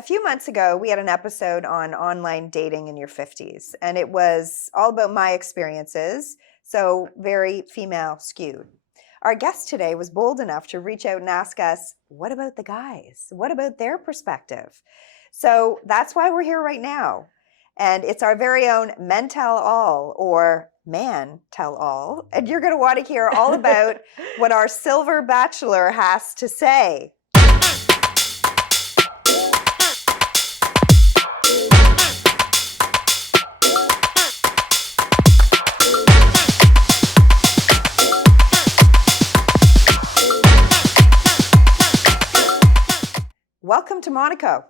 A few months ago, we had an episode on online dating in your 50s, and it was all about my experiences, so very female skewed. Our guest today was bold enough to reach out and ask us, what about the guys? What about their perspective? So that's why we're here right now. And it's our very own Men Tell All, or Man Tell All. And you're going to want to hear all about what our Silver Bachelor has to say. Welcome to Monaco.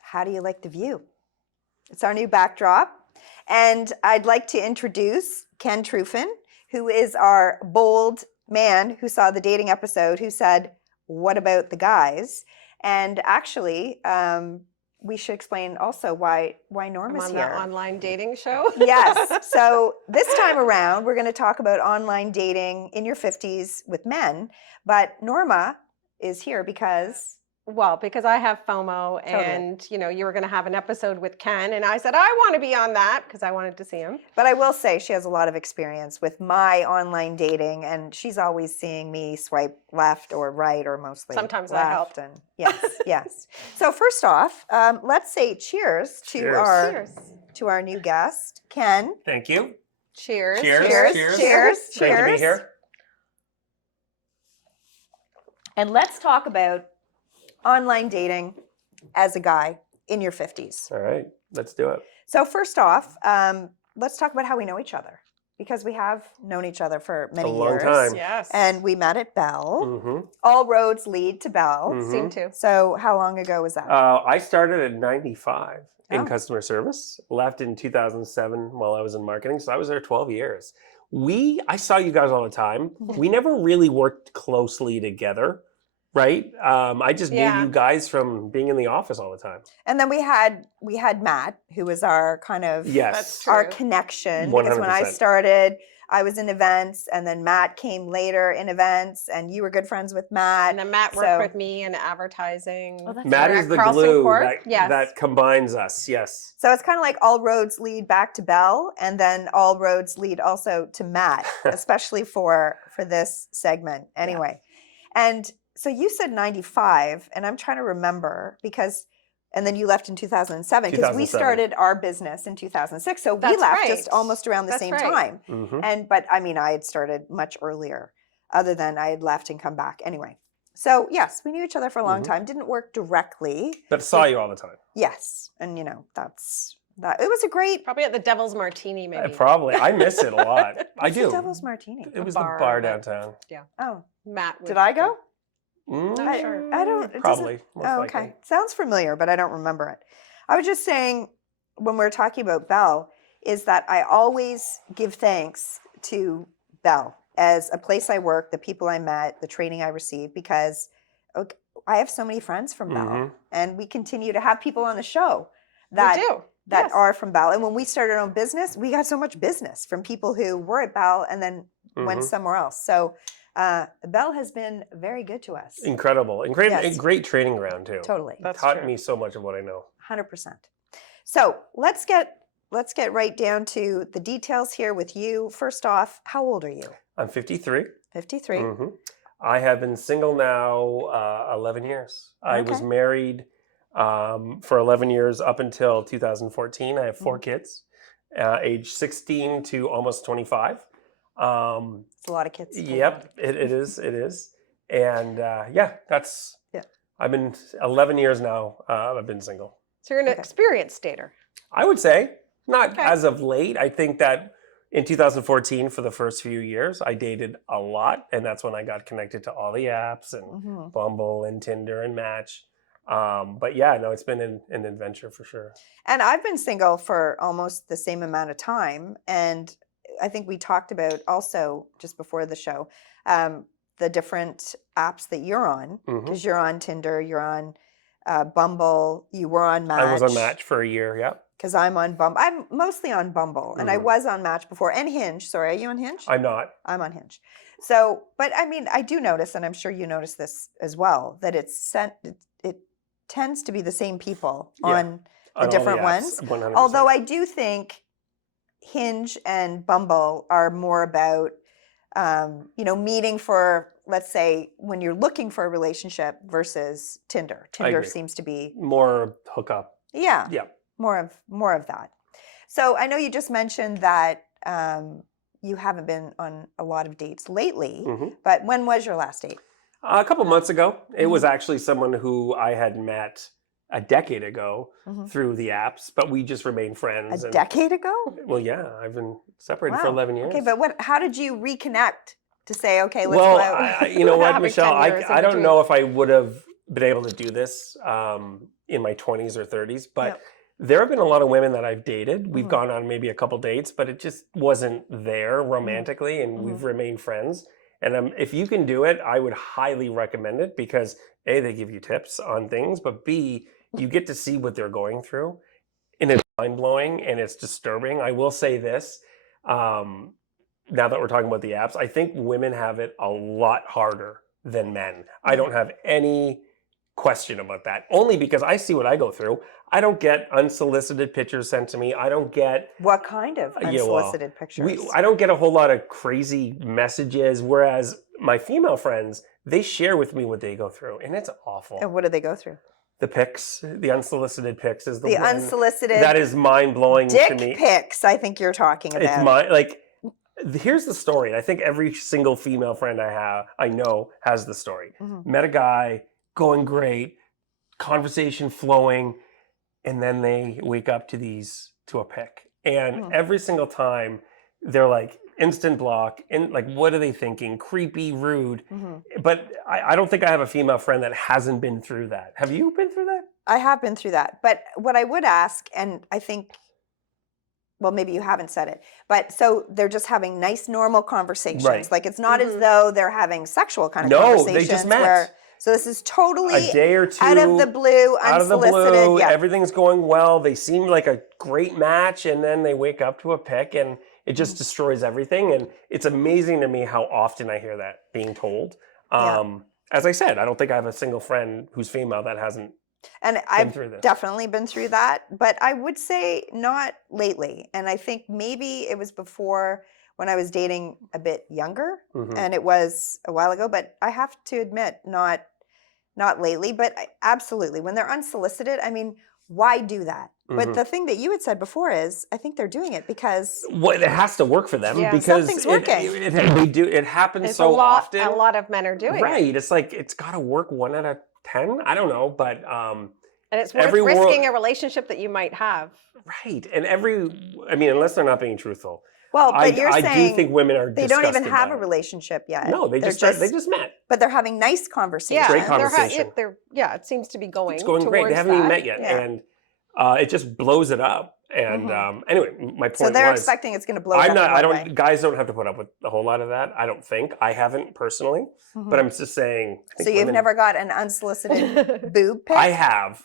How do you like the view? It's our new backdrop. And I'd like to introduce Ken Truffin, who is our bold man who saw the dating episode, who said, what about the guys? And actually, we should explain also why Norma's I'm on here. the online dating show. Yes. So this time around, we're going to talk about online dating in your 50s with men. But Norma is here because... Well, because I have FOMO and, you were going to have an episode with Ken. And I said, I want to be on that because I wanted to see him. But I will say she has a lot of experience with my online dating. And she's always seeing me swipe left or right or mostly Sometimes left. I help. And yes, yes. So first off, let's say cheers to our new guest, Ken. Thank you. Cheers. Cheers. Cheers. Cheers. Cheers. Great to be Cheers. here. And let's talk about online dating as a guy in your 50s. All right, let's do it. So first off, let's talk about how we know each other, because we have known each other for many A long years. time. Yes. And we met at Bell. Mm-hmm. All roads lead to Bell. Seem to. So how long ago was that? I started at 95 in Oh. customer service, left in 2007 while I was in marketing, so I was there 12 years. I saw you guys all the time. We never really worked closely together, right? I just knew you guys from being in the office all the time. And then we had Matt, who was our kind of Yes. That's true. our connection. Because when I 100%. started, I was in events, and then Matt came later in events, and you were good friends with Matt. And then Matt worked with me in advertising. Oh, that's Matt right. is the Carlson glue Court? Yes. that combines us, yes. So it's kind of like all roads lead back to Bell, and then all roads lead also to Matt, especially for this segment. Anyway, and so you said 95, and I'm trying to remember and then you left in 2007 because we 2007. started our business in 2006. So we That's left right. just almost around the That's same right. time. Mm-hmm. But I mean, I had started much earlier, other than I had left and come back. Anyway, so yes, we knew each other for a long time. Didn't work directly. But saw you all the time. Yes, and that's that. It was a great. Probably at the Devil's Martini, maybe. Probably. I miss it a lot. I What's do. the Devil's Martini. It was bar, the bar but- downtown. Oh, Matt. did I go? Mm, Not sure. I don't. it doesn't- Probably. Most Oh, likely. okay. Sounds familiar, but I don't remember it. I was just saying, when we're talking about Bell, is that I always give thanks to Bell as a place I work, the people I met, the training I received, because I have so many friends from Bell, Mhm. and we continue to have people on the show We that do. that Yes. are from Bell. And when we started our own business, we got so much business from people who were at Bell and then went Mhm. somewhere else. So Bell has been very good to us. Incredible. And great, Yes. great training ground, too. Totally. That's Taught true. me so much of what I know. 100%. So let's get right down to the details here with you. First off, how old are you? I'm 53. 53. Mhm. I have been single now 11 years. I was Okay. married for 11 years up until 2014. I have Mm-hmm. 4 kids, age 16 to almost 25. It's a lot of kids. Yep, it is. It is. And that's, Yeah. I've been 11 years now. I've been single. So you're an Okay. experienced dater. I would say, not Okay. as of late. I think that in 2014, for the first few years, I dated a lot. And that's when I got connected to all the apps and Mhm. Bumble and Tinder and Match. But yeah, no, it's been an adventure for sure. And I've been single for almost the same amount of time. And I think we talked about also just before the show, the different apps that you're on, Mhm. because you're on Tinder, you're on Bumble, you were on Match. I was on Match for a year, yeah. Because I'm on Bumble. I'm mostly on Bumble, and I Mhm. was on Match before, and Hinge. Sorry, are you on Hinge? I'm not. I'm on Hinge. So, but I mean, I do notice, and I'm sure you notice this as well, that tends to be the same people Yeah, on on the all the different apps, ones. 100%. Although I do think Hinge and Bumble are more about, meeting for, let's say, when you're looking for a relationship versus Tinder. I Tinder agree. seems to be, More hookup. yeah, Yeah. more of that. So I know you just mentioned that you haven't been on a lot of dates lately, Mhm. but when was your last date? A couple months ago, it was Mhm. actually someone who I had met a decade ago Mhm. through the apps, but we just remained A friends. And decade ago? well, yeah, I've been separated for Wow. 11 years. Okay, but how did you reconnect to say, okay, let's Well, go out? you know what, Having Michelle, 10 years in I don't between. know if I would have been able to do this in my 20s or 30s, but Yep. there have been a lot of women that I've dated. We've Mhm. gone on maybe a couple dates, but it just wasn't there romantically, and we've remained friends. And if you can do it, I would highly recommend it because A, they give you tips on things, but B, you get to see what they're going through. And it's mind-blowing and it's disturbing. I will say this, now that we're talking about the apps, I think women have it a lot harder than men. I don't have any question about that. Only because I see what I go through. I don't get unsolicited pictures sent to me. I don't get What kind of yeah, well, unsolicited pictures? I don't get a whole lot of crazy messages. Whereas my female friends, they share with me what they go through, and it's awful. And what do they go through? The pics, the unsolicited pics is the The one unsolicited that is mind blowing to dick me. pics, I think you're talking It's about. here's the story. I think every single female friend I know has the story. Mhm. Met a guy, going great, conversation flowing, and then they wake up to a pic. And every single time they're like instant block and like what are they thinking? Creepy, rude. But I don't think I have a female friend that hasn't been through that. Have you been through that? I have been through that. But what I would ask, and I think, well, maybe you haven't said it, but so they're just having nice, normal conversations. Right. Like it's not as though they're having sexual kind of No, conversations. they just met. So this is totally A day or two out of the blue, out of the unsolicited. blue, Yeah. everything's going well. They seem like a great match, and then they wake up to a pic, and it just destroys everything. And it's amazing to me how often I hear that being told. As I said, I don't think I have a single friend who's female that hasn't And been through this. definitely been through that, but I would say not lately. And I think maybe it was before when I was dating a bit younger, and it was a while ago. But I have to admit, not lately. But absolutely, when they're unsolicited, I mean, why do that? But the thing that you had said before is, I think they're doing it because Well, it has to work for them Yeah. because Something's working. it happens It's so often. A lot of men are doing it. Right. It's like it's got to work 1 out of 10. I don't know, but And it's worth Every risking world- a relationship that you might have. right. And unless they're not being truthful. well, but you're I saying do think women are they don't even disgusted have by a it. relationship yet. No, they They're just met. but they're having nice conversations. Great conversation. It seems to be going. It's going great. They towards haven't even that. met yet, Yeah. and it just blows it up. And anyway, my point So they're was, expecting it's going to blow it I'm up not. in I one don't. way. Guys don't have to put up with a whole lot of that. I don't think. I haven't personally, but I'm just saying. I think So you've women- never got an unsolicited boob pic? I have,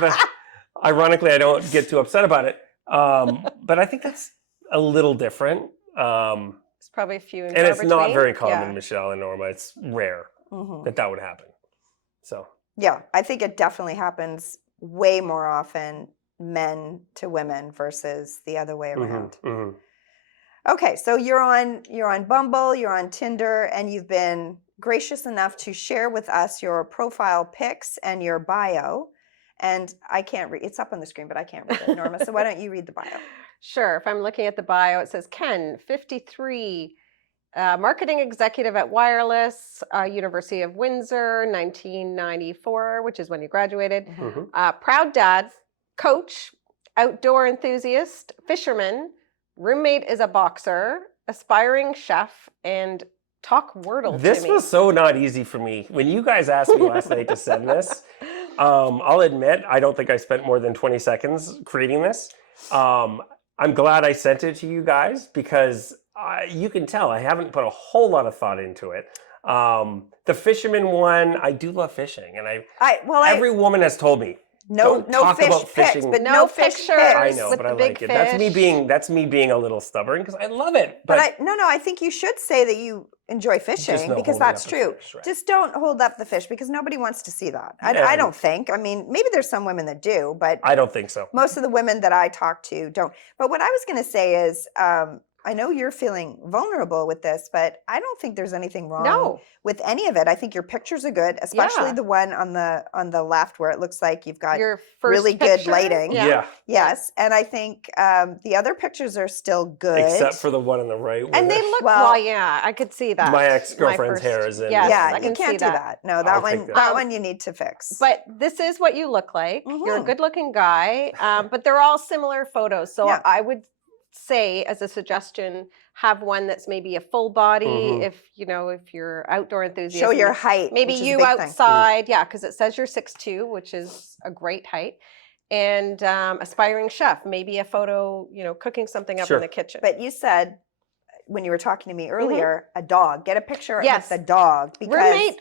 but ironically, I don't get too upset about it. But I think that's a little different. It's probably a few and And far it's not between. very common, Yeah. Michelle and Norma. It's rare that would happen. So Yeah, I think it definitely happens way more often, men to women versus the other way around. Okay, so you're on Bumble, you're on Tinder, and you've been gracious enough to share with us your profile pics and your bio. And I can't read, it's up on the screen, but I can't read it, Norma. So why don't you read the bio? Sure. If I'm looking at the bio, it says Ken, 53, marketing executive at Wireless, University of Windsor, 1994, which is when you graduated. Proud dad, coach, outdoor enthusiast, fisherman, roommate is a boxer, aspiring chef, and talk Wordle this to me. was so not easy for me. When you guys asked me last night to send this, I'll admit I don't think I spent more than 20 seconds creating this. I'm glad I sent it to you guys because you can tell I haven't put a whole lot of thought into it. The fisherman one, I do love fishing, and every woman has told me no talk fish about pics, fishing. but No no fish pictures. pics. I know, with but the I big like it. That's me fish. being a little stubborn because I love it. But no, I think you should say that you enjoy Just fishing no because holding that's up the true. fish, right. Just don't hold up the fish because nobody wants to see that. I And don't think. I mean, maybe there's some women that do, but I don't think so. most of the women that I talk to don't. But what I was going to say is, I know you're feeling vulnerable with this, but I don't think there's anything wrong No. with any of it. I think your pictures are good, especially Yeah. the one on the left where it looks like you've got Your first really good picture? lighting. Yeah. Yes, and I think the other pictures are still good. Except for the one on the right. And where they look Well, yeah, I could see that. my ex-girlfriend's first- hair is in Yes, one yeah, of I you can can't see do that. that. No, that I'll one take that. that one you need to fix. But this is what you look like. You're a Mhm. good-looking guy, but they're all similar photos. So Yeah. I would say, as a suggestion, have one that's maybe a full body. Mhm. If if you're outdoor enthusiast, show your height. maybe which is a you big thing. outside, yeah, because it says you're 6'2", which is a great height. And aspiring chef, maybe a photo, cooking something up Sure. in the kitchen. But you said when you were talking to me earlier, a dog. Get a picture Yes. of the dog because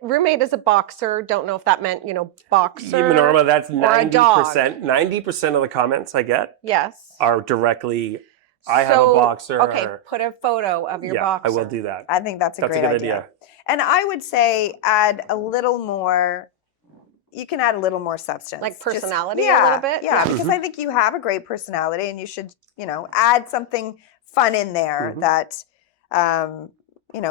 Roommate is a boxer. Don't know if that meant boxer. Norma, that's or a dog. 90%. 90% of the comments I get Yes. are directly, I have a So, boxer. Okay, or- put a photo of your yeah, boxer. I will do that. I think that's a That's great a good idea. idea. And I would say add a little more. You can add a little more substance, Like Just- personality a yeah, little bit? Yeah, Yeah. because I think you have a great personality, and you should, add something fun in there Mhm. that,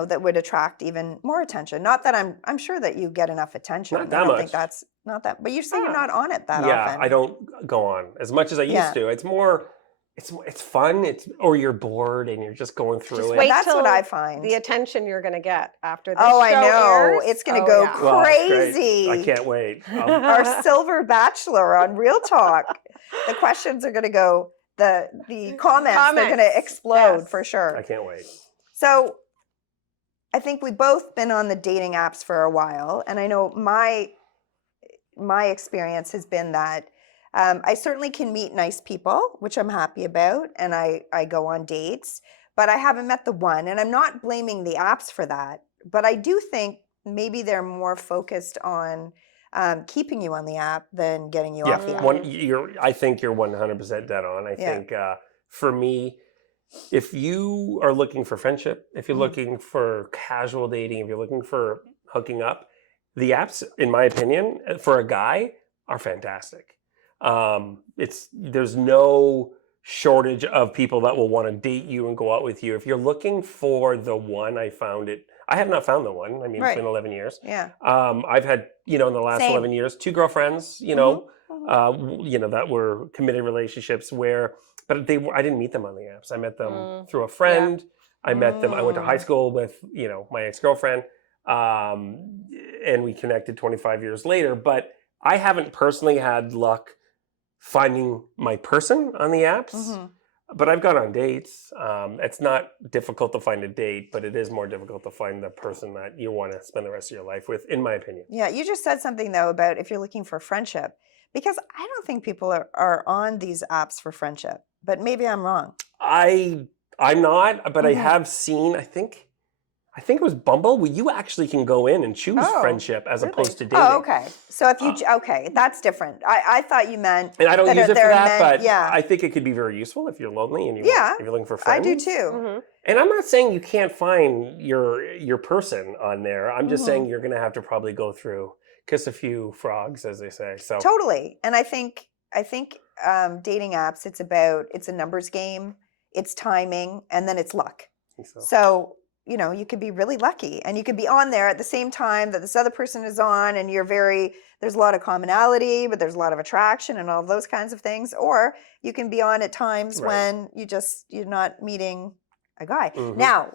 that would attract even more attention. Not that I'm sure that you get enough attention. Not that I don't think much. that's not that. But you say you're Oh. not on it that Yeah, often. I don't go on as much as I used Yeah. to. It's more, it's fun. Or you're bored and you're just going through Just it. wait That's what till I find. the attention you're going to get after this Oh, show I know. airs. It's going to Oh, go yeah. Well, it's great. crazy. I can't wait. Our silver bachelor on Real Talk. The questions are going to go. The comments they're going to Comments, explode yes. for sure. I can't wait. So I think we've both been on the dating apps for a while, and I know my experience has been that I certainly can meet nice people, which I'm happy about, and I go on dates, but I haven't met the one, and I'm not blaming the apps for that, but I do think maybe they're more focused on keeping you on the app than getting you off the Yeah, app. I think you're 100% dead on. I think for me, if you are looking for friendship, if you're Mhm. looking for casual dating, if you're looking for hooking up, the apps, in my opinion, for a guy, are fantastic. There's no shortage of people that will want to date you and go out with you. If you're looking for the one, I have not found the one. I mean, it's been Right. 11 years. Yeah. I've had, in the last Same. 11 years, 2 girlfriends, Mhm. that were committed relationships but I didn't meet them on the apps. I met them through a yeah. friend. I met them. I went to high Mm. school with, my ex-girlfriend, and we connected 25 years later. But I haven't personally had luck finding my person on the apps. Mhm. But I've gone on dates. It's not difficult to find a date, but it is more difficult to find the person that you want to spend the rest of your life with, in my opinion. Yeah, you just said something though about if you're looking for friendship, because I don't think people are on these apps for friendship, but maybe I'm wrong. I'm not, but I Mhm. have seen. I think it was Bumble, where you actually can go in and choose Oh, friendship as really? opposed to dating. Oh, okay. So if you okay, that's different. I thought you meant And I don't that use it for they're that, meant- but yeah. I think it could be very useful if you're lonely and Yeah, if you're looking for I friends. do too. Mhm. And I'm not saying you can't find your person on there. I'm just Mhm. saying you're going to have to probably go through, kiss a few frogs, as they say. So Totally. And I think dating apps, it's a numbers game, it's timing, and then it's luck. So, you could be really lucky and you could be on there at the same time that this other person is on, and there's a lot of commonality, but there's a lot of attraction and all of those kinds of things. Or you can be on at times Right. when you're not meeting a guy. Mhm. Now,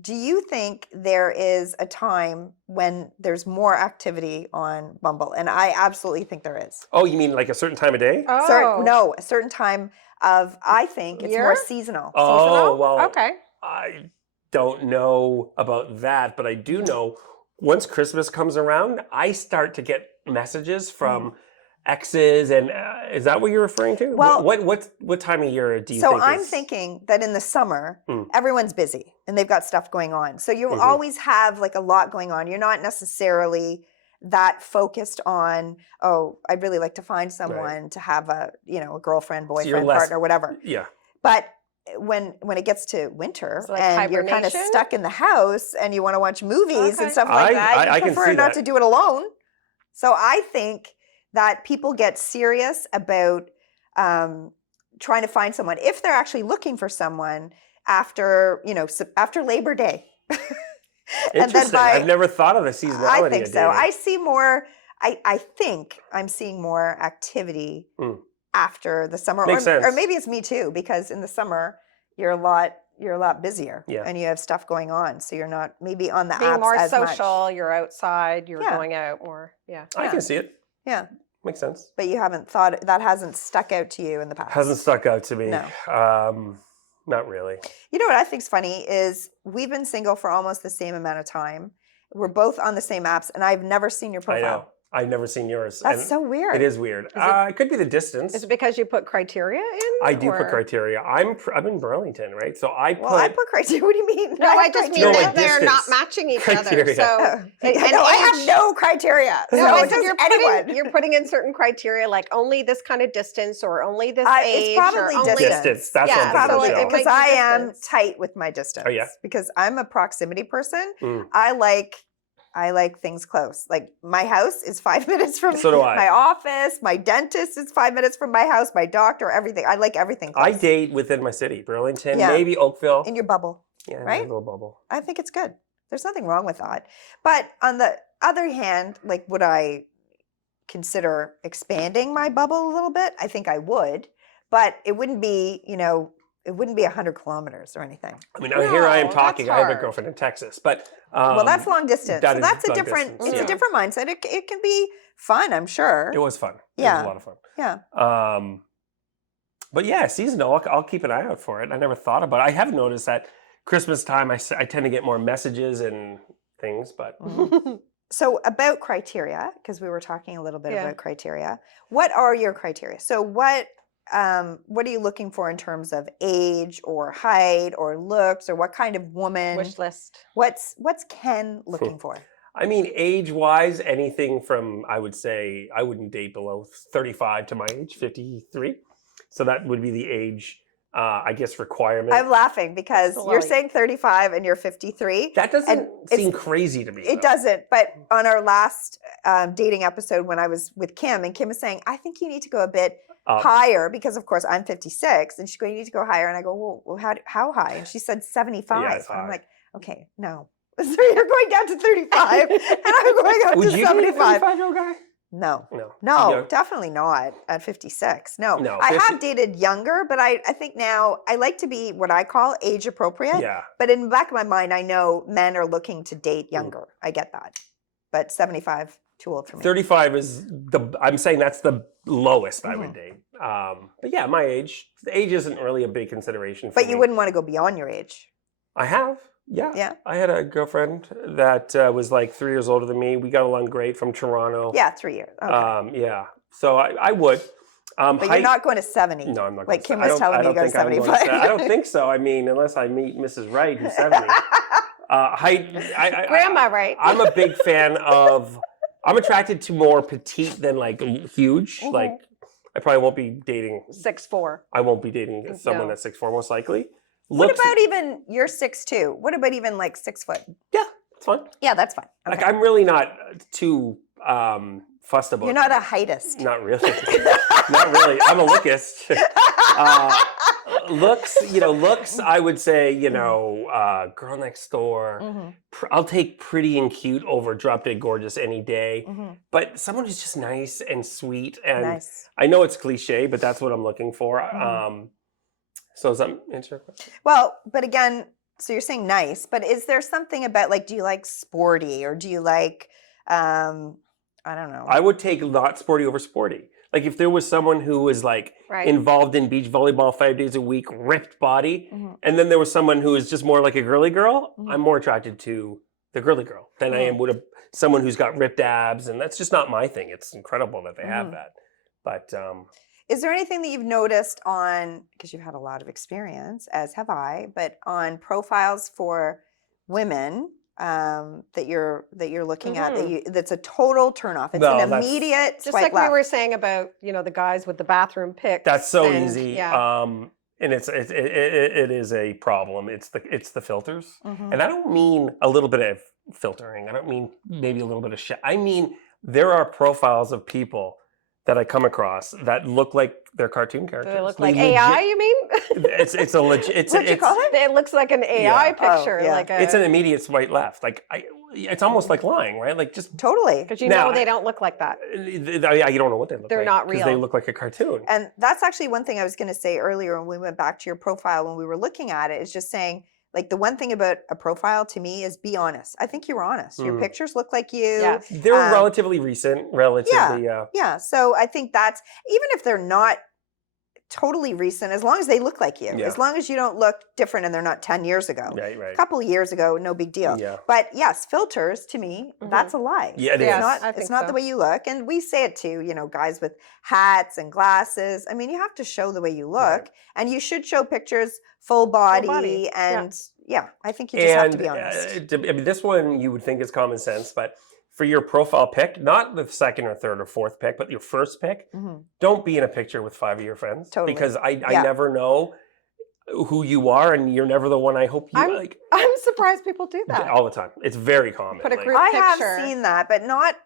do you think there is a time when there's more activity on Bumble? And I absolutely think there is. Oh, you mean like a certain time of day? Oh. No, a certain time I think it's more Year? seasonal. Oh, Seasonal? well, Okay. I don't know about that, but I do know once Christmas comes around, I start to get messages from exes, and is that what you're referring to? Well- what time of year do you So think I'm is- thinking that in the summer, Mm. everyone's busy and they've got stuff going on. So you Mhm. always have like a lot going on. You're not necessarily that focused on, oh, I'd really like to find someone to have a girlfriend, you're boyfriend, less- partner, whatever. Yeah. But when it gets to winter So, like, and you're kind of hibernation? stuck in the house and you want to watch movies Okay. and stuff like that, I you can prefer see not that. to do it alone. So I think that people get serious about trying to find someone if they're actually looking for someone after after Labor Day. And then Interesting. I've never thought of the seasonality I think of so. dating. I see more. I think I'm seeing more activity after the summer, Makes or sense. maybe it's me too, because in the summer you're a lot busier, Yeah. and you have stuff going on, so you're not maybe on the Being apps more as social, much. you're outside, you're Yeah. going out more. Yeah. I Yeah. can see it. Yeah, Makes sense. but you haven't thought that hasn't stuck out to you in the past. Hasn't stuck out to me. No. Not really. You know what I think's funny is we've been single for almost the same amount of time. We're both on the same apps, and I've never seen your I profile. know. I've never seen yours. That's and so weird. It is weird. It could be the distance. Is it because you put criteria in? I do put or- criteria. I'm in Burlington, right? So I Well, I put criteria. What do you mean? No, I have just mean No, criteria. like that they're not distance. matching each Criteria. other. So, Oh. and no, I age- have no criteria. No, So I just said anyone. you're putting in certain criteria, like only this kind of distance, or only this It's age, probably or only Distance. That's Yeah, what I'm thinking. Probably so it Michelle. might because be I am distance. tight with my distance. Oh, yeah? Because I'm a proximity person. Mm. I like things close. Like my house is 5 minutes from So do I. my office. My dentist is 5 minutes from my house. My doctor, everything. I like everything close. I date within my city, Burlington, Yeah. maybe Oakville. in your bubble. Yeah, right? a little bubble. I think it's good. There's nothing wrong with that. But on the other hand, like, would I consider expanding my bubble a little bit? I think I would, but it wouldn't be, it wouldn't be 100 kilometers or anything. I mean, here I am No, talking. that's I have a hard. girlfriend in Texas, but Well, that's long distance. that So is that's a long different. distance, It's yeah. a different mindset. It can be fun, I'm sure. it was fun. It Yeah. was a lot of fun. Yeah. But yeah, seasonal. I'll keep an eye out for it. I never thought about it. I have noticed that Christmas time, I tend to get more messages and things, but So about criteria, because we were talking a little bit Yeah. about criteria. What are your criteria? So what are you looking for in terms of age or height or looks, or what kind of woman? wish list. What's Ken looking for? I mean, age-wise, anything from, I would say, I wouldn't date below 35 to my age, 53. So that would be the age, I guess, requirement. I'm laughing because So you're like- saying 35 and you're 53. That doesn't it's- seem crazy to me. It though. doesn't. But on our last dating episode, when I was with Kim, and Kim was saying, I think you need to go a bit higher because, of course, I'm 56. And she's going, you need to go higher. And I go, well how high? And she said 75. Yeah, it's and I'm high. like, okay, no. So you're going down to 35 and I'm going up Would to you date a 75. 35-year-old guy? No. No. No, You definitely not at 56. No. No, I 50 have dated younger, but I think now I like to be what I call age appropriate. Yeah. But in the back of my mind, I know men are looking to date younger. I get that. But 75, too old for me. 35 is I'm saying that's the lowest I would Mhm. date. But yeah, my age. Age isn't really a big consideration for But me. you wouldn't want to go beyond your age. I have. Yeah. Yeah. I had a girlfriend that was like 3 years older than me. We got along great from Toronto. Yeah, 3 years. Okay. Yeah. So I would. But you're not going to 70. No, I'm not. Like going Kim was telling me you go to think I'm going 75. I don't think so. I mean, unless I meet Mrs. Wright, who's 70. Height. Grandma, right? I'm a big fan of. I'm attracted to more petite than like huge. Mhm. Like I probably won't be dating. 6'4". I won't be dating someone No. that's 6'4", most likely. What Looks- about even you're 6'2"? What about even like 6 foot? Yeah, it's fine. Yeah, that's fine. Like Okay. I'm really not too fussed about. You're not a heightist. Not really. Not really. I'm a lookist. Looks. I would say, girl next door. Mhm, I'll take pretty and cute over drop dead gorgeous any day. mhm. But someone who's just nice and sweet, and Nice. I know it's cliche, but that's what I'm looking for. Mhm. So does that answer your question? Well, but again, so you're saying nice, but is there something about like, do you like sporty or do you like, I don't know. I would take not sporty over sporty. Like if there was someone who was like Right. involved in beach volleyball 5 days a week, ripped body, Mhm. and then there was someone who is just more like a girly girl, Mhm. I'm more attracted to the girly girl than I am with someone who's got ripped abs, and that's just not my thing. It's incredible that they have Mhm. that. But Is there anything that you've noticed on, because you've had a lot of experience, as have I, but on profiles for women that you're looking at that's a total turnoff? It's Well, an that's- immediate Just swipe like left. we were saying about, the guys with the bathroom pics. that's so and- easy. Yeah. and it is a problem. It's the filters, and I don't mean a little bit of filtering. I don't mean maybe a little bit of shit. I mean there are profiles of people that I come across that look like they're cartoon characters. They look like AI, you mean? It's a legit. What'd you call it? It looks like an AI Yeah. picture. Oh, yeah. Like It's an immediate swipe left. Like it's almost like lying, right? Like just Totally. because you Now, know they don't look like that. you don't know what they look They're like. not because they real. look like a cartoon. And that's actually one thing I was going to say earlier when we went back to your profile when we were looking at it, is just saying, like, the one thing about a profile to me is be honest. I think you're honest. Your pictures look like you. Yes. They're relatively recent, relatively. Yeah. So I think that's, even if they're not totally recent, as long as they look like you, Yeah. as long as you don't look different and they're not 10 years ago. Right, right. A couple of years ago, no big deal. Yeah. But yes, filters to me, that's a lie. Yeah, it it's is. not, I it's think not so. the way you look. And we say it too, guys with hats and glasses. I mean, you have to show the way you look, Right. and you should show pictures full body. body, yeah. And yeah, I think you just have to be honest. I mean, this one you would think is common sense, but for your profile pic, not the second or third or fourth pic, but your first pic, don't be in a picture with 5 of your friends. Totally. Because I Yeah. never know who you are, and you're never the one I hope you like. I'm surprised people do that. All the time. It's very common. Put a like- group I picture. have seen that, but not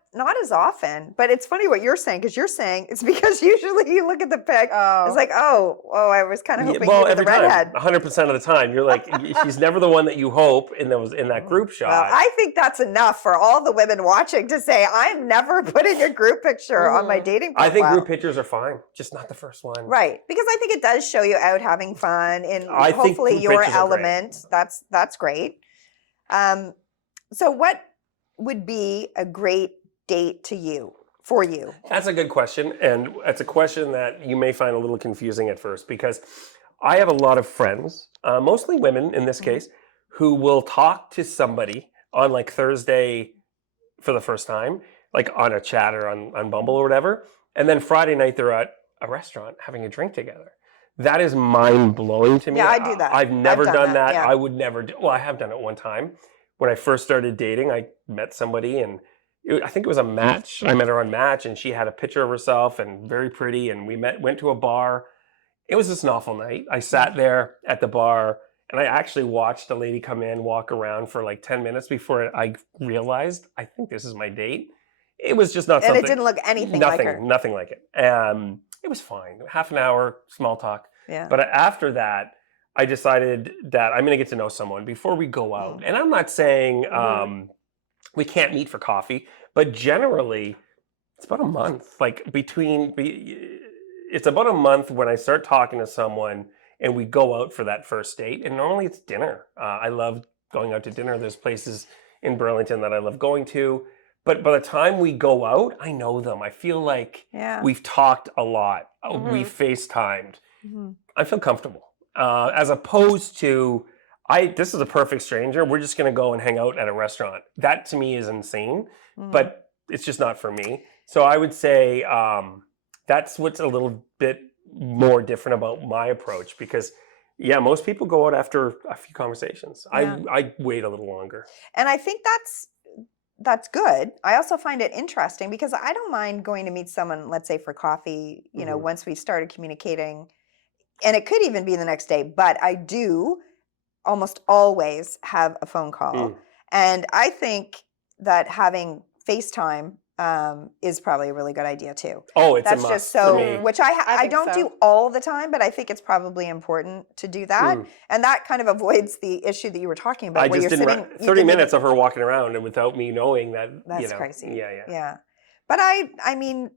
as often. But it's funny what you're saying, because you're saying it's because usually you look at the pic, it's like, oh, I was kind of Yeah, hoping well, you were the every time, redhead. 100% of the time, you're like, she's never the one that you hope in that group shot. Well, I think that's enough for all the women watching to say, I'm never putting a group picture on my dating profile. I think group pictures are fine, just not the first one. Right, because I think it does show you out having fun in I think hopefully group your pictures are great. element. That's great. So what would be a great date for you? That's a good question, and it's a question that you may find a little confusing at first, because I have a lot of friends, mostly women in this case, who will talk to somebody on like Thursday for the first time, like on a chat or on Bumble or whatever, and then Friday night they're at a restaurant having a drink together. That is mind blowing to me. Yeah, I do that. I've never done that. yeah. I would never do. Well, I have done it one time when I first started dating. I met somebody, and I think it was a Match. I met her on Match, and she had a picture of herself and very pretty. And we went to a bar. It was just an awful night. I sat there at the bar, and I actually watched a lady come in, walk around for like 10 minutes before I realized, I think this is my date. It was just not And something. it didn't look anything like her. Nothing like it. It was fine. Half an hour, small talk. Yeah. But after that, I decided that I'm going to get to know someone before we go out. And I'm not saying we can't meet for coffee, but generally, it's about a month. Like it's about a month when I start talking to someone and we go out for that first date. And normally it's dinner. I love going out to dinner. There's places in Burlington that I love going to. But by the time we go out, I know them. I feel like we've talked a lot. We FaceTimed. I feel comfortable. As opposed to, this is a perfect stranger. We're just going to go and hang out at a restaurant. That to me is insane, but it's just not for me. So I would say that's what's a little bit more different about my approach, because most people go out after a few conversations. I wait a little longer. And I think that's good. I also find it interesting because I don't mind going to meet someone, let's say for coffee, once we've started communicating, and it could even be the next day, but I do almost always have a phone call. And I think that having FaceTime is probably a really good idea too. Oh, it's That's a must just so, for me. which I think don't so. do all the time, but I think it's probably important to do that. And that kind of avoids the issue that you were talking about. I where just you're didn't. sitting, 30 minutes of her walking around and without me knowing that. That's crazy. Yeah. Yeah. But I mean,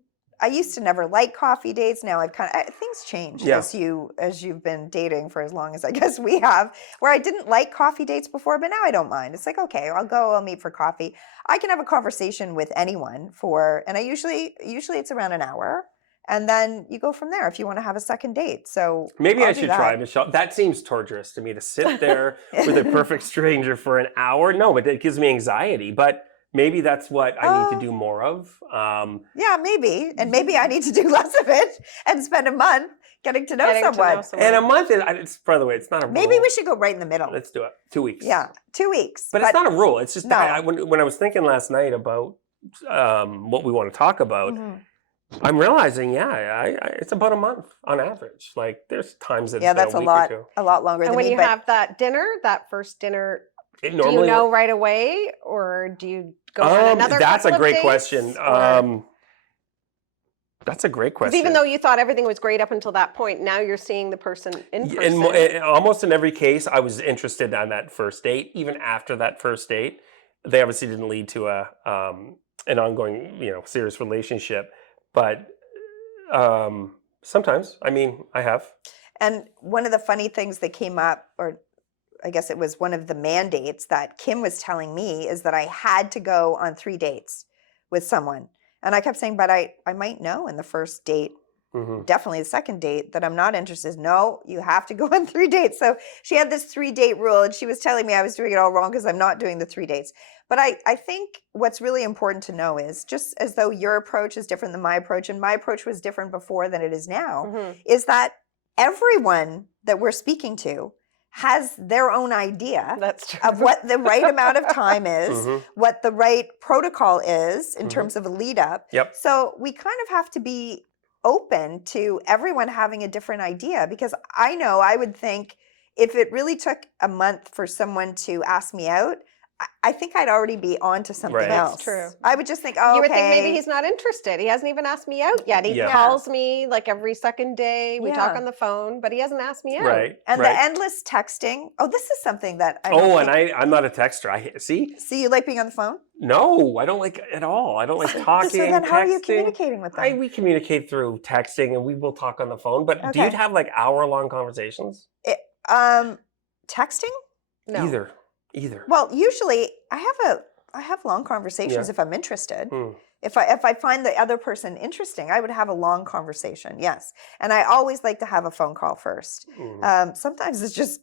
I used to never like coffee dates. Now I've things changed as you've been dating for as long as I guess we have, where I didn't like coffee dates before, but now I don't mind. It's like, okay, I'll meet for coffee. I can have a conversation with anyone and I usually it's around an hour, and then you go from there if you want to have a second date. So maybe I'll I do should that. try, Michelle. That seems torturous to me, to sit there with a perfect stranger for an hour. No, but it gives me anxiety. But maybe that's what I need to do more of. Yeah, maybe. And maybe I need to do less of it and spend a month getting to know someone. And a month, by the way, it's not a rule. Maybe we should go right in the middle. Let's do it. 2 weeks. Yeah, 2 weeks. But it's not a rule. It's just No. when I was thinking last night about what we want to talk about, I'm realizing, it's about a month on average. Like there's times that Yeah, it's been that's a a week lot, or two. a lot longer And than when me. you But have that first dinner, It do normally you know right away, or do you go on another that's a couple of great dates, question. or- That's a great Because question. even though you thought everything was great up until that point, now you're seeing the person in person. Almost in every case, I was interested on that first date. Even after that first date, they obviously didn't lead to an ongoing, serious relationship. But sometimes, I have. and one of the funny things that came up, or I guess it was one of the mandates that Kim was telling me, is that I had to go on 3 dates with someone. And I kept saying, but I might know in the first date, Mm-hmm. definitely the second date, that I'm not interested. No, you have to go on 3 dates. So she had this 3-date rule, and she was telling me I was doing it all wrong because I'm not doing the 3 dates. But I think what's really important to know is, just as though your approach is different than my approach, and my approach was different before than it is now, Mhm. is that everyone that we're speaking to has their own idea That's true. of what the right amount of time is, Mhm. what the right protocol is in Mhm. terms of a lead up. Yep. So we kind of have to be open to everyone having a different idea, because I know I would think if it really took a month for someone to ask me out, I think I'd already be on to something Right. else. That's true. I would just think, oh, You would think maybe okay. he's not interested. He hasn't even asked me out yet. He Yeah. calls me like every second day. We talk Yeah. on the phone, but he hasn't asked me out. Right. And right. the endless texting. Oh, this is something that I don't and think. I'm not a texter. See, See, you like being on the phone? no, I don't like it at all. I don't like talking. So then how are you texting. communicating with them? We communicate through texting, and we will talk on the phone. But do you Okay. have like hour-long conversations? Texting? No. Either. Well, usually I have long conversations Yeah. if I'm interested. Hmm. If I find the other person interesting, I would have a long conversation. Yes, and I always like to have a phone call first. Mhm. Sometimes it's just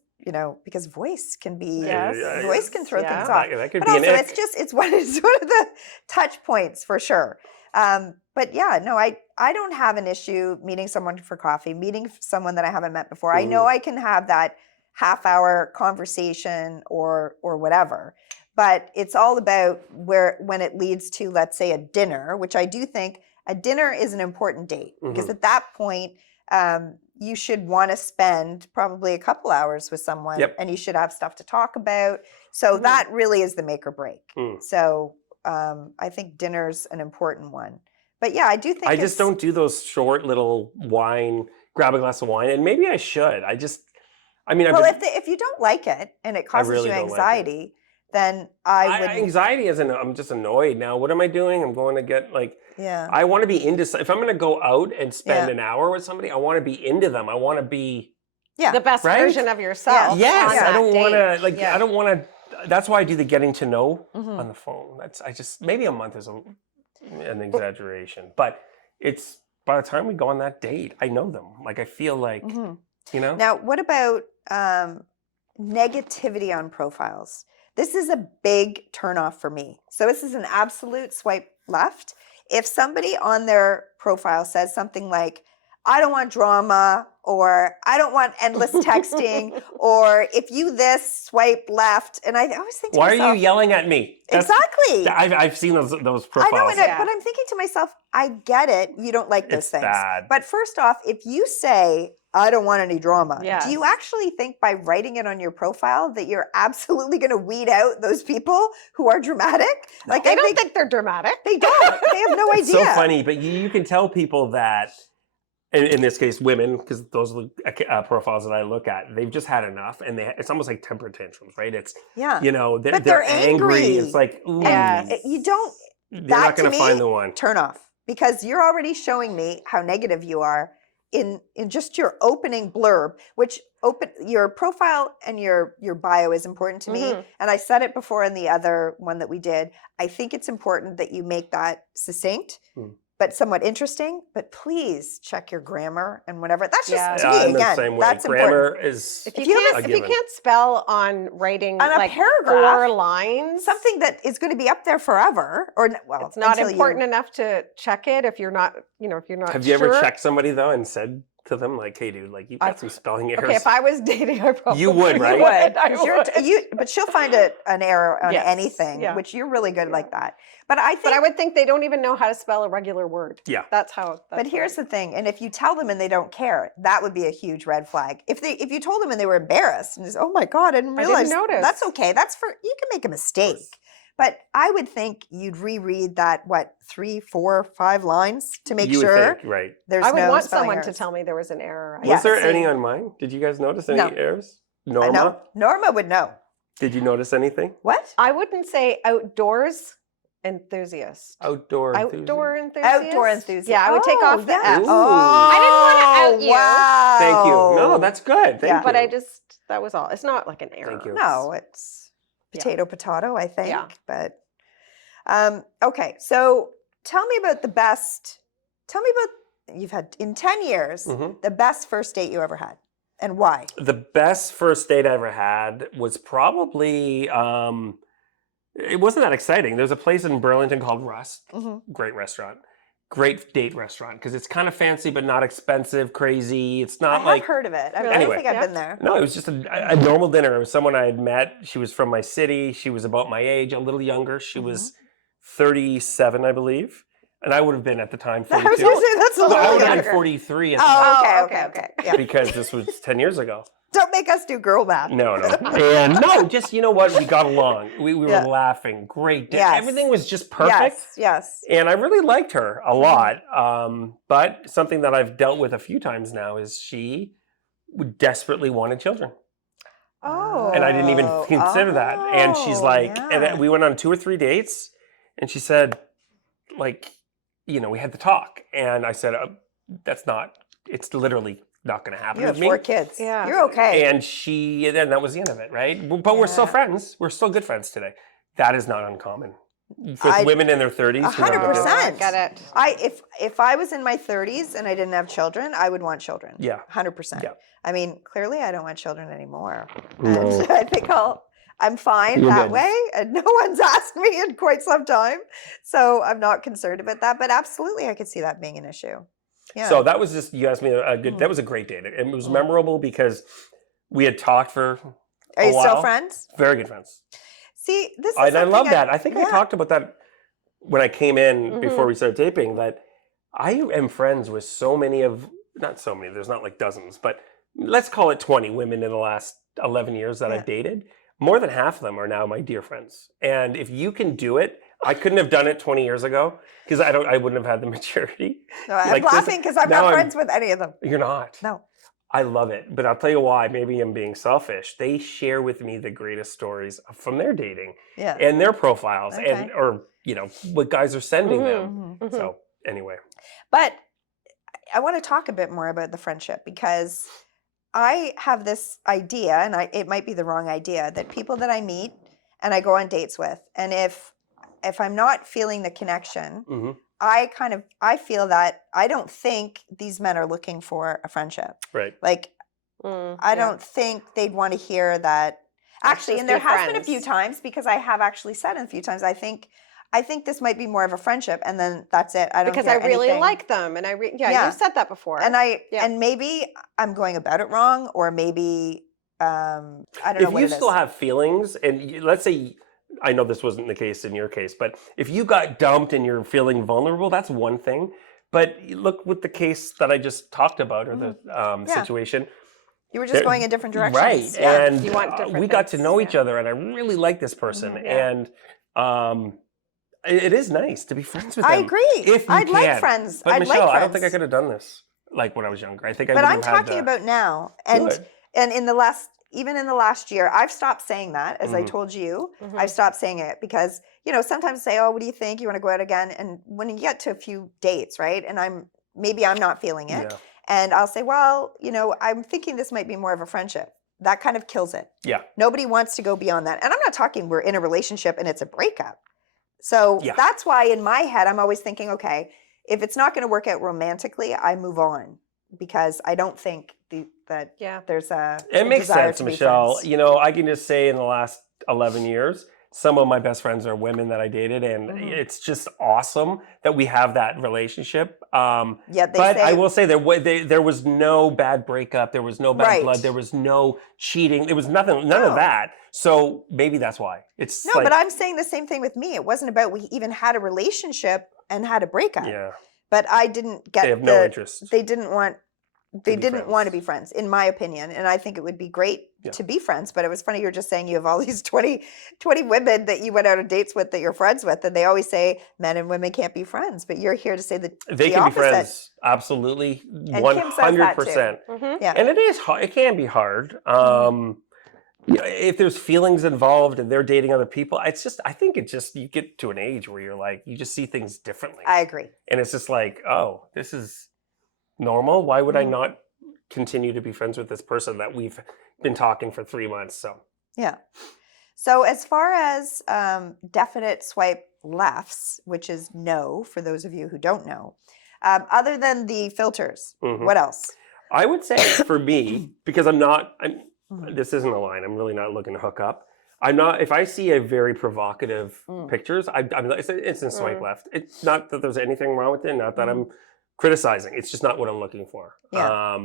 because voice can be Yes. voice can throw Yeah. things off. That could But be also, an ick. it's one of the touch points for sure. But yeah, no, I don't have an issue meeting someone for coffee, meeting someone that I haven't met before. I know I can have that half-hour conversation or whatever. But it's all about when it leads to, let's say, a dinner, which I do think a dinner is an important date, because Mhm. at that point, you should want to spend probably a couple hours with someone, Yep. and you should have stuff to talk about. So Mhm. that really is the make or break. Mm. So I think dinner's an important one. But yeah, I do think I just don't do those short little grab a glass of wine, and maybe I should. Well, if you don't like it and it causes really you don't like it. anxiety, then I wouldn't. Anxiety isn't. I'm just annoyed now. What am I doing? I'm going to get Yeah. I want to be into. If I'm going to go out and spend Yeah. an hour with somebody, I want to be into them. I want to be. Yeah. The best Right? version of yourself. Yes, on I that don't want to date. Yeah. I don't want to. That's why I do the getting to know Mhm. on the phone. Maybe a month is an exaggeration, but it's by the time we go on that date, I know them. Like I feel like Mhm. you know. Now, what about negativity on profiles? This is a big turnoff for me. So this is an absolute swipe left. If somebody on their profile says something like, I don't want drama, or I don't want endless texting, or if you this, swipe left. And I always think to Why myself, are you yelling at me? exactly. I've seen those I know, profiles. Yeah. but I'm thinking to myself, I get it. You don't like those It's things. bad. But first off, if you say, I don't want any drama, do you Yes. actually think by writing it on your profile that you're absolutely going to weed out those people who are dramatic? Like, I don't think they're dramatic. they don't. They have no idea. It's so funny, but you can tell people that, in this case, women, because those are profiles that I look at, they've just had enough, and it's almost like temper tantrums, right? It's Yeah. they're, they're angry. angry. It's like, ooh, Yes. You don't they're that not going to to find me, the one. turn off, because you're already showing me how negative you are in just your opening blurb, which your profile and your bio is important to me. Mhm. And I said it before in the other one that we did. I think it's important that you make that succinct, but somewhat interesting. But please check your grammar and whatever. That's just Yeah. to me I'm the again. same way. That's Grammar important. is If If you you a can't given. spell on writing On a like paragraph, 4 lines, Something that is going to be up there forever, or well, it's not until important enough to check it if you're not, if you're not Have you sure. ever checked somebody though and said to them? Like, hey, dude, like, you've got some spelling errors. Okay, if I was dating, I probably You would, right? I would. But she'll find an error on Yes, anything, yeah. which you're really good like that. But I think. But I would think they don't even know how to spell a regular word. Yeah. That's how. But here's the thing, and if you tell them and they don't care, that would be a huge red flag. If you told them and they were embarrassed and just, oh my God, I didn't realize. notice. That's okay. You can make a mistake. But I would think you'd reread that 3, 4, 5 lines to make You would sure think, right? there's I would no want spelling someone to errors. tell me there was an error. Yeah, Was there see. any on mine? Did you guys notice any No. errors? I Norma? know. Norma would know. Did you notice anything? What? I wouldn't say outdoors enthusiast. Outdoor Outdoor enthusiast. Outdoor enthusiast. Yeah, I would take off the yeah. F. Ooh. I didn't want to out you. Wow. Thank you. No, that's good. Thank Yeah. you. But that was all. It's not like an error. Thank you. No, it's Yeah. potato, I think. Yeah. But okay, so tell me about you've had in 10 years, Mhm. the best first date you ever had and why? The best first date I ever had was probably it wasn't that exciting. There's a place in Burlington called Rust. Mm-hmm. Great restaurant. Great date restaurant because it's kind of fancy but not expensive, crazy. It's not I like have heard of it. I Really? don't Anyway. think I've Yeah. been there. no, it was just a normal dinner. It was someone I had met. She was from my city. She was about my age, a little younger. She was 37, I believe. And I would have been at the time I was 42. going to say that's a No, I little would have younger. been 43 at the Oh, time okay, Oh, okay. Yeah. because this was 10 years ago. Don't make us do girl math. No. And no, just, you know what? We got along. We Yeah. were laughing. Great day. Yes. Everything was just perfect. Yes. And I really liked her a lot. But something that I've dealt with a few times now is she desperately wanted children. Oh. And I didn't even consider that. And she's like, yeah. and then we went on 2 or 3 dates, and she said, like, we had to talk. And I said, it's literally not going to happen You with have me. 4 kids. Yeah. You're okay. And then that was the end of it, right? But we're still Yeah. friends. We're still good friends today. That is not uncommon. For I- women in their 30s. who have a kid. 100%. Got it. If I was in my 30s and I didn't have children, I would want children. Yeah. 100%. Yeah. I mean, clearly I don't want children anymore. No. And I think I'm fine You're that good. way. And no one's asked me in quite some time. So I'm not concerned about that. But absolutely, I could see that being an issue. Yeah. So that was just, you asked me that was a great date. And it was memorable because we had talked for Are a you still while. friends? Very good friends. See, this is And I something love that. I think I yeah. talked about that when I came in before Mhm. we started taping, that I am friends with not so many, there's not like dozens, but let's call it 20 women in the last 11 years that Yeah. I've dated. More than half of them are now my dear friends. And if you can do it, I couldn't have done it 20 years ago because I wouldn't have had the maturity. No, I'm Like this- laughing because I'm now not I'm- friends with any of them. You're not. No. I love it. But I'll tell you why. Maybe I'm being selfish. They share with me the greatest stories from their dating Yeah. and their profiles Okay. or what guys are sending them. Mhm. Mhm. So anyway. But I want to talk a bit more about the friendship because I have this idea, and it might be the wrong idea, that people that I meet and I go on dates with, and if I'm not feeling the connection, hmm I feel that I don't think these men are looking for a friendship. Right. Like Mm, I yeah. don't think they'd want to hear that. Let's Actually, just and there be has been a few friends. times because I have actually said it a few times. I think this might be more of a friendship, and then that's it. I don't Because I hear really anything. like them, and Yeah. you've said that before. And Yeah. and maybe I'm going about it wrong, or maybe I don't know If what you it still is. have feelings, and let's say, I know this wasn't the case in your case, but if you got dumped and you're feeling vulnerable, that's one thing. But look with the case that I just talked about, or the Yeah. situation. You were just There- going in different directions. Right. Yeah. And You want different we got to things, know yeah. each other, and I really like this person. Mhm. Yeah. And it is nice to be friends with I them. agree. If you I'd like can. friends. But I'd Michelle, like I don't think I friends. could have done this like when I was younger. I think I But would I'm have had talking the, about now, and Good. in the last, even in the last year, I've stopped saying that. As I Mhm. told you, Mhm. I've stopped saying it because sometimes say, "Oh, what do you think? You want to go out again?" And when you get to a few dates, right, and I'm not feeling it, Yeah. and I'll say, "Well, I'm thinking this might be more of a friendship." That kind of kills it. Yeah. Nobody wants to go beyond that, and I'm not talking we're in a relationship and it's a breakup. So Yeah. that's why in my head I'm always thinking, okay, if it's not going to work out romantically, I move on because I don't think that Yeah. there's a It makes desire sense, to be Michelle. friends. I can just say in the last 11 years, some of my best friends are women that I dated, and it's just awesome that we have that relationship. Yeah, they But say, I will say there was no bad breakup, there was no bad Right. blood, there was no cheating, there was nothing, none of No. that. So maybe that's why. It's no, like, but I'm saying the same thing with me. It wasn't about we even had a relationship and had a breakup. yeah, But I didn't get they have no interest. They didn't want. They be didn't want to friends. be friends, in my opinion. And I think it would be great Yeah. to be friends. But it was funny, you were just saying you have all these 20 women that you went out on dates with that you're friends with. And they always say men and women can't be friends. But you're here to say that They the can opposite. be friends, absolutely, And Kim says that too. 100%. Yeah. And it is hard. It can be hard. If there's feelings involved and they're dating other people, it's just, I think it just, you get to an age where you're like, you just see things differently. I agree. And it's just like, oh, this is normal. Why would I Mhm. not continue to be friends with this person that we've been talking for 3 months? So Yeah. So as far as definite swipe lefts, which is no for those of you who don't know, other than the filters, Mhm. what else? I would say for me, because Mhm. this isn't a line. I'm really not looking to hook up. I'm not. If I see a very provocative pictures, it's an instant swipe left. It's not that there's anything wrong with it. Not that I'm criticizing. It's just not what I'm looking for. Yeah.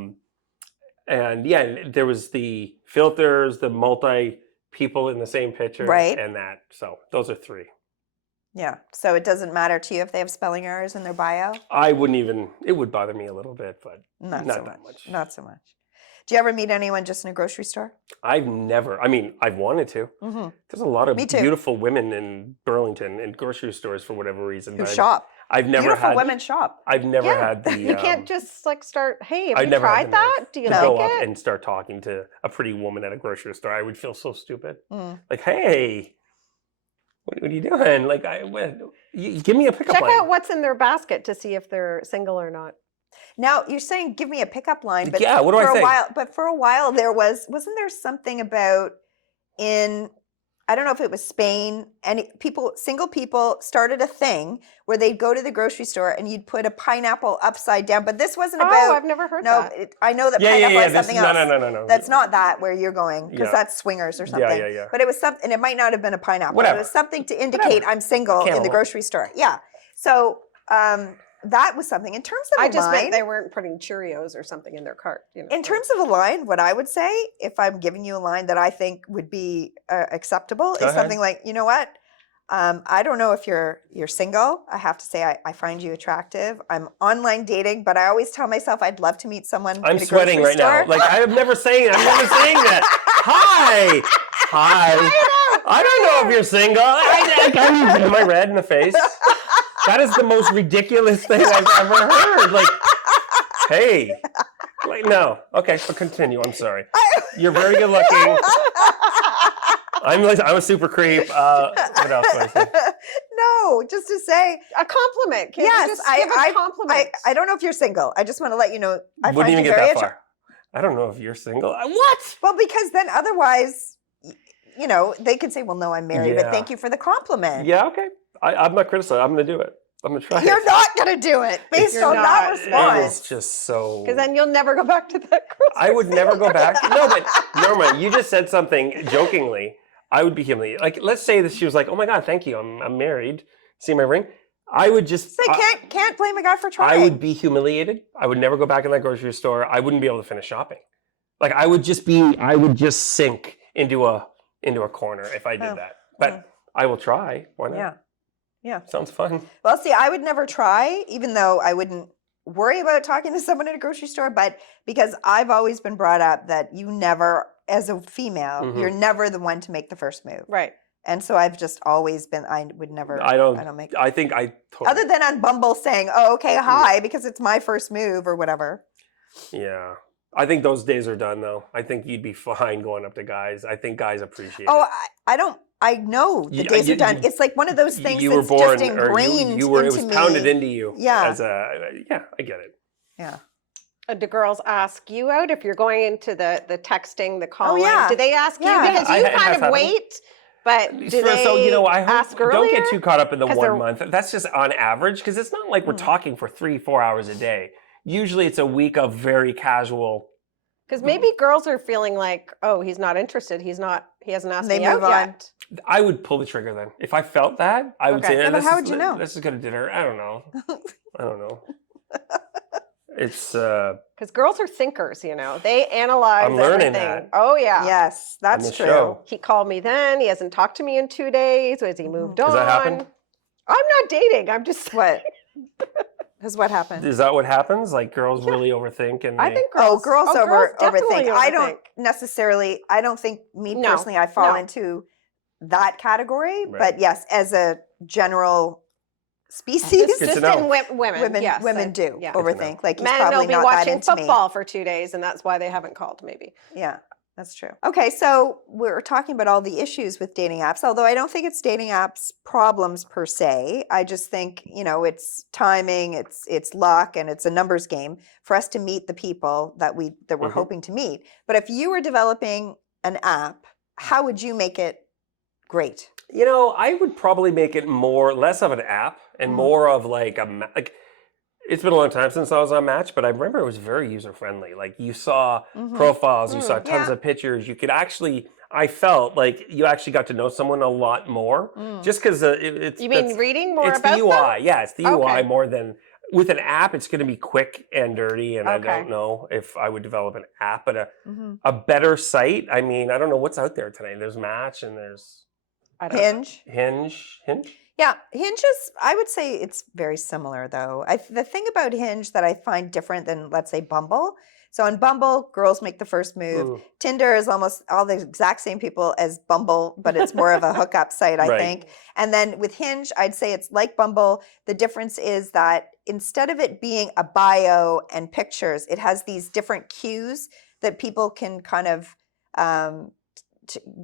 And yeah, there was the filters, the multi people in the same picture, Right. and that. So those are 3. Yeah. So it doesn't matter to you if they have spelling errors in their bio? I wouldn't even. It would bother me a little bit, but Not not so that much. much. Not so much. Do you ever meet anyone just in a grocery store? I've never. I mean, I've wanted to. Mm-hmm. There's a lot of Me too. beautiful women in Burlington in grocery stores for whatever reason. Who but shop. I've never Beautiful had. women shop. I've never Yeah. had the. You can't just like start, hey, have I've you never had tried the that? nerve Do you to like go up it? and start talking to a pretty woman at a grocery store. I would feel so stupid. Mm. Like, hey, what are you doing? Like, give me a pickup Check line. out what's in their basket to see if they're single or not. Now you're saying give me a pickup line, but Yeah, what do I for a say? while, for a while wasn't there something about in I don't know if it was Spain, and single people started a thing where they'd go to the grocery store and you'd put a pineapple upside down. But this wasn't Oh, about. I've never heard No, that. I know that Yeah, pineapple is this something is, else. No. That's not that where you're going, because Yeah. that's swingers or something. Yeah. But it was something, and it might not have been a pineapple. Whatever. It was something to indicate I'm single in the Cantaloupe. grocery store. Yeah. So that was something. In terms of I a just line, meant they weren't putting Cheerios or something in their cart. You know, in terms of a line, what I would say, if I'm giving you a line that I think would be acceptable, Go is ahead. something like, you know what? I don't know if you're single. I have to say I find you attractive. I'm online dating, but I always tell myself I'd love to meet someone. I'm in a sweating grocery right now. store. Like, I'm never saying that. Hi. I don't know if you're single. Am I red in the face? That is the most ridiculous thing I've ever heard. Like, hey. Like, no. Okay, but continue. I'm sorry. You're very good looking. I'm a super creep. What else do I say? No, just to say, a compliment. Can yes, you just give a compliment? I don't know if you're single. I just want to let you know. I Wouldn't find even you get very that far. I don't know if you're single. What? Well, because then otherwise, they could say, well, no, I'm married, but Yeah. thank you for the compliment. Yeah, okay. I'm not criticizing. I'm going to do it. I'm going to try You're it. not going to do it based You're on that not. It response. is just so... Because then you'll never go back to that grocery I would never go store. back. No, but Norma, you just said something jokingly. I would be humiliated. Like, let's say that she was like, "Oh my God, thank you. I'm married. See my ring." I would just. They can't blame a guy for I trying. would be humiliated. I would never go back in that grocery store. I wouldn't be able to finish shopping. Like, I would just sink into a corner if I did Oh. that. But I will try. Why not? Yeah. Sounds fun. Well, see, I would never try, even though I wouldn't worry about talking to someone at a grocery store, but because I've always been brought up that you never, as a female, Mhm. you're never the one to make the first move. Right. And so I've just always been, I would never, I don't make I think I totally. other than on Bumble saying, oh, okay, hi, because it's my first move or whatever. Yeah. I think those days are done, though. I think you'd be fine going up to guys. I think guys appreciate Oh, it. I know the days are done. It's like one of those things You were that's born, just or ingrained you were. It into was me. pounded into you. Yeah. Yeah, I get it. Yeah. Do girls ask you out if you're going into the texting, the calling? yeah. Do they ask you? Yeah. Because I you have kind of happened. wait, but do they So I hope ask earlier? don't get too caught up in the 'Cause 1 they're- month. That's just on average, because it's not like we're talking for 3-4 hours a day. Usually, it's a week of very casual Because maybe girls are feeling like, oh, he's not interested. He hasn't asked They me out move on. yet. I would pull the trigger then. If I felt that, I would Okay. say, Yeah, but let's how just- would you know? Let's just go to dinner. I don't know. It's Because girls are thinkers, They analyze I'm learning everything. that. Oh, yeah. Yes, on that's the true. show. He called me then. He hasn't talked to me in 2 days. Has he moved on? Has that happened? I'm not dating. I'm just What? Because what happened? Is that what happens? Like girls really overthink and I they- think Oh, girls. girls overthink. definitely I don't overthink. necessarily. I don't think me No, personally. I fall no. into that category. Right. But yes, as a general species, Good to Just know. in women. Yes, women do yeah. overthink. Like he's Men probably will be not that watching into me. football for 2 days, and that's why they haven't called. Maybe. Yeah, that's true. Okay, so we're talking about all the issues with dating apps, although I don't think it's dating apps problems per se. I just think, it's timing, it's luck, and it's a numbers game for us to meet the people that we're Mhm. hoping to meet. But if you were developing an app, how would you make it great? I would probably make it less of an app and Mhm. more of like it's been a long time since I was on Match, but I remember it was very user friendly. Like you saw Mhm. profiles, you saw tons yeah. of pictures. You could I felt like you actually got to know someone a lot more just because it's. You mean reading more it's about the UI? them? Yeah, it's the UI Okay. more than with an app. It's going to be quick and dirty, and I Okay. don't know if I would develop an app, but Mhm. a better site. I mean, I don't know what's out there today. There's Match and there's I don't know. Hinge. Hinge. Yeah, Hinge is, I would say it's very similar though. The thing about Hinge that I find different than, let's say, Bumble. So on Bumble, girls make the first move. Mm. Tinder is almost all the exact same people as Bumble, but it's more of a hookup site, I Right. think. And then with Hinge, I'd say it's like Bumble. The difference is that instead of it being a bio and pictures, it has these different cues that people can kind of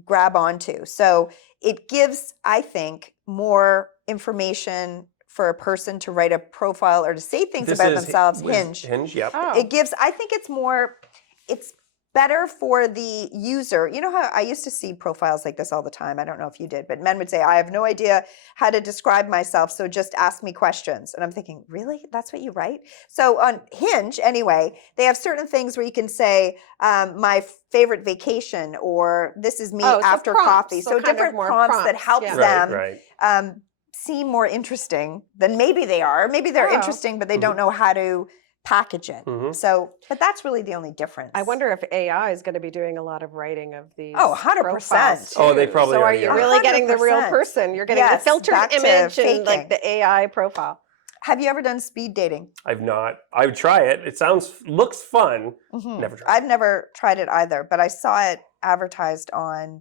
grab onto. So it gives, I think, more information for a person to write a profile or to say things This about is themselves. was Hinge. Hinge. Yep. Oh. It gives, I think it's better for the user. You know how I used to see profiles like this all the time. I don't know if you did, but men would say, I have no idea how to describe myself, so just ask me questions. And I'm thinking, really? That's what you write? So on Hinge, anyway, they have certain things where you can say, my favorite vacation, or this is me Oh, so after prompts, coffee. so So kind of different more prompts that prompts, helps yeah. them Right. seem more interesting than maybe they are. Maybe they're Oh. interesting, but they don't know how to package it. Mhm. So, but that's really the only difference. I wonder if AI is going to be doing a lot of writing of these. Oh, 100%. profiles, Oh, they too. probably So are, are you yeah. really getting the real 100%. person? You're getting Yes, the filtered back to image and faking. like the AI profile. Have you ever done speed dating? I've not. I would try it. It looks fun. Never tried. I've never tried it either, but I saw it advertised on,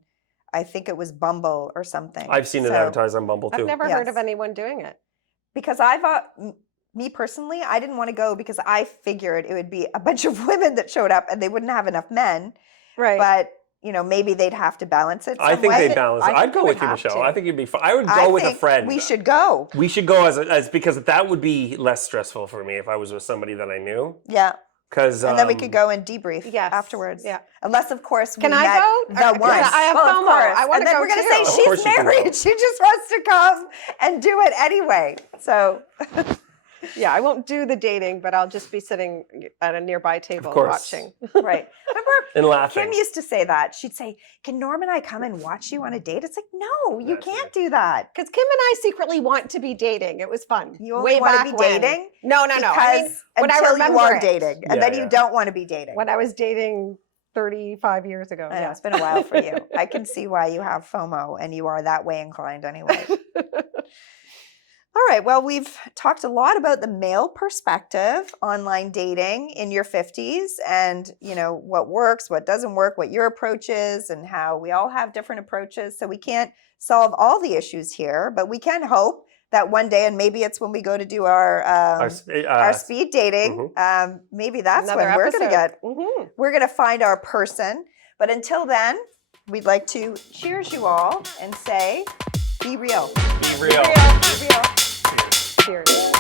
I think it was Bumble or something. I've seen it So- advertised on Bumble too. I've never heard of Yes. anyone doing it. Because I thought, me personally, I didn't want to go because I figured it would be a bunch of women that showed up and they wouldn't have enough men. Right. But, maybe they'd have to balance it some I think way. they balance it. I I'd think go you would with you, have Michelle. to. I think it'd be fun. I would go I with a think friend. we should go. We should go as because that would be less stressful for me if I was with somebody that I knew. Yeah. Because And then we could go and debrief Yes, afterwards. yeah. Unless, of course, we Can I met go? the Or- one. I have Well, of FOMO. course. I wanna And then go we're going to too. say Of course she's you can go. married. She just wants to come and do it anyway. So, Yeah, I won't do the dating, but I'll just be sitting at a nearby table course. watching. right. Remember, and laughing. Kim used to say that. She'd say, can Norm and I come and watch you on a date? It's like, no, you That's can't right. do that. Because Kim and I secretly want to be dating. It was fun. You only Way want back to be when. dating No. I mean, because when I until remember you are it. dating. And Yeah, then yeah. you don't want to be dating. When I was dating 35 years ago. I know, yeah. it's been a while for you. I can see why you have FOMO and you are that way inclined anyway. All right. Well, we've talked a lot about the male perspective, online dating in your 50s, and what works, what doesn't work, what your approach is, and how we all have different approaches. So we can't solve all the issues here, but we can hope that one day, and maybe it's when we go to do our speed dating, maybe that's Another when we're going to episode. get, we're going to find our person. But until then, we'd like to cheers you all and say, be real. Be real. Real. Cheers.